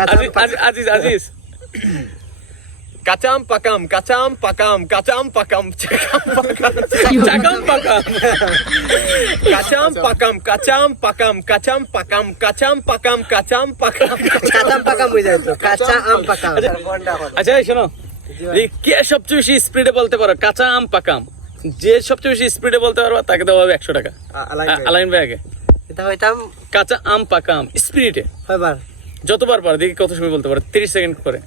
কাঁচাম আজিজ আজিজ কাচাম পাকাম কাচাম পাকাম কাচাম পাকাম চাকাম পাকাম চাকাম পাকাম। কাচাম পাকাম কাচাম পাকাম কাচাম পাকাম কাচাম পাকাম কাচাম পাকাম। কাঁচাম পাকাম হয়ে যায় তো। কাঁচা আম পাকাম। আচ্ছা শোনো। এই কে সবচেয়ে বেশি স্পিডে বলতে পারো? কাঁচা আম পাকাম। যে সবচেয়ে বেশি স্পিডে বলতে পারব তাকে দেওয়া হবে একশো টাকা। আলাইন ভাই আগে এটা হইতাম কাঁচা আম পাকাম স্পিডে কয়বার? যতবার পারো দেখি কত সময় বলতে পারো তিরিশ সেকেন্ড করে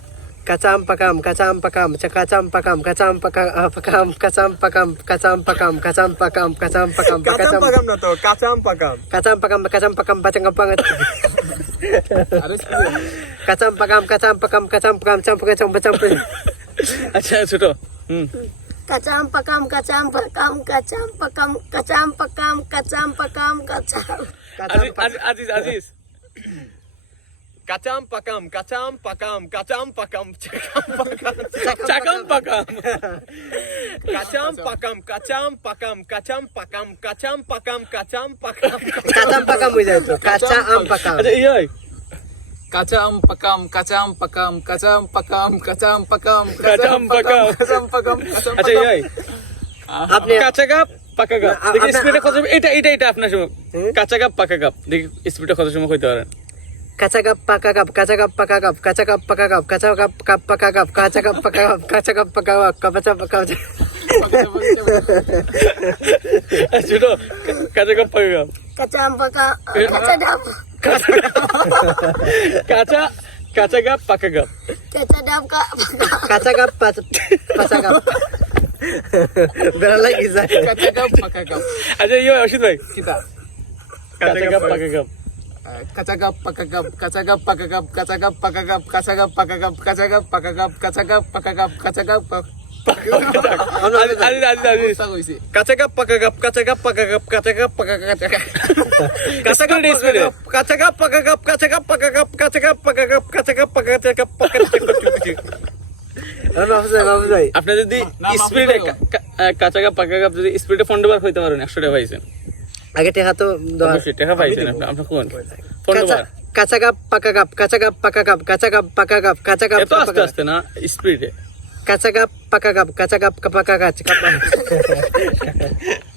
কাঁচা আম পাকাম কাঁচা আম পাকাম চা- কাঁচা আম পাকাম কাঁচা আম পাকা আ, পাকাম কাঁচা আম পাকাম কাঁচা আম পাকাম কাঁচা আম পাকাম কাঁচা আম পাকাম কাঁচা আম পাকাম না তো কাঁচা আম পাকাম কাঁচা আম পাকাম কাঁচা আম পাকাম আম পাকাম কাঁচা আম পাকাম কাঁচা আম পাকাম চাম পাকাম চাম পাকাম আচ্ছা ছোট হুম pakam, kacang pakam, kacang pakam, kacang pakam, kacang pakam, kacang. Aziz Aziz- Aziz Aziz কাচাম পাকাম কাচাম পাকাম কাচাম পাকাম চাকাম পাকাম চাকাম পাকাম কাচাম পাকাম কাচাম পাকাম কাচাম পাকাম কাচাম পাকাম কাচাম পাকাম পাকাম হয়ে যায় তো কাঁচা আম পাকাম আচ্ছা ইয়ে Kacang pakam, kacang pakam, kacang pakam, kacang pakam, Kacang pakam. kacang pakam, kacang আচ্ছা ইয়ে আপনি কাঁচা কাপ পাকা না, দেখি স্পিডে কত এটা এটা এটা আপনার সময়? কাঁচা কাপ পাকা কাপ দেখি স্পিডে কত সময় হইতে পারেন কাঁচা কাপ পাকা কাপ কাঁচা কাপ পাকা কাপ কাঁচা কাপ পাকা কাপ কাঁচা কাপ কাপ পাকা কাপ কাঁচা কাপ পাকা কাপ কাঁচা কাপ পাকা কাপ কাঁচা পাকা ছোট কাঁচা কাপ পাকা কাপ Kacang pakam, kacang dap, কাঁচা কাঁচা কাপ পাকা কাপ kacang dap kak pakam. কাঁচা কাপ পাচ- পাচা কাপ বেড়া লাগি যায় Kacang pakam. আচ্ছা ইয়ে অসিত ভাই Kita. কাঁচা কাপ পাকা কাপ Kacagap pakagap, kacagap pakagap, kacagap pakagap, kacagap pakagap, kacagap pakagap, kacagap pakagap, kacagap pak. Aziz Aziz Aziz Aziz Bisa isi. কাঁচা কাপ পাকা কাপ কাঁচা কাপ পাকা কাপ কাঁচা কাপ পাকা কাঁচা কাপ কাঁচা কাপ স্পিডে কাঁচা কাপ পাকা কাপ কাঁচা কাপ পাকা কাপ কাঁচা কাপ পাকা কাপ কাঁচা কাপ পাকা কাপ পাকা যাই বাবু যাই আপনি যদি স্পিডে। কাঁচা কাপ পাকা কাপ যদি স্পিডে ফোন বার হইতে পারেন একশো টাকা পাইছেন আগে টেহা তো টাকা পাইছেন আপনি কোন? কাঁচা কাপ পাকা কাপ কাঁচা কাপ পাকা কাপ কাঁচা কাপ পাকা কাপ কাঁচা কাপ আস্তে আস্তে না স্পিডে কাঁচা কাপ পাকা কাপ কাঁচা কাপ পাকা কাপ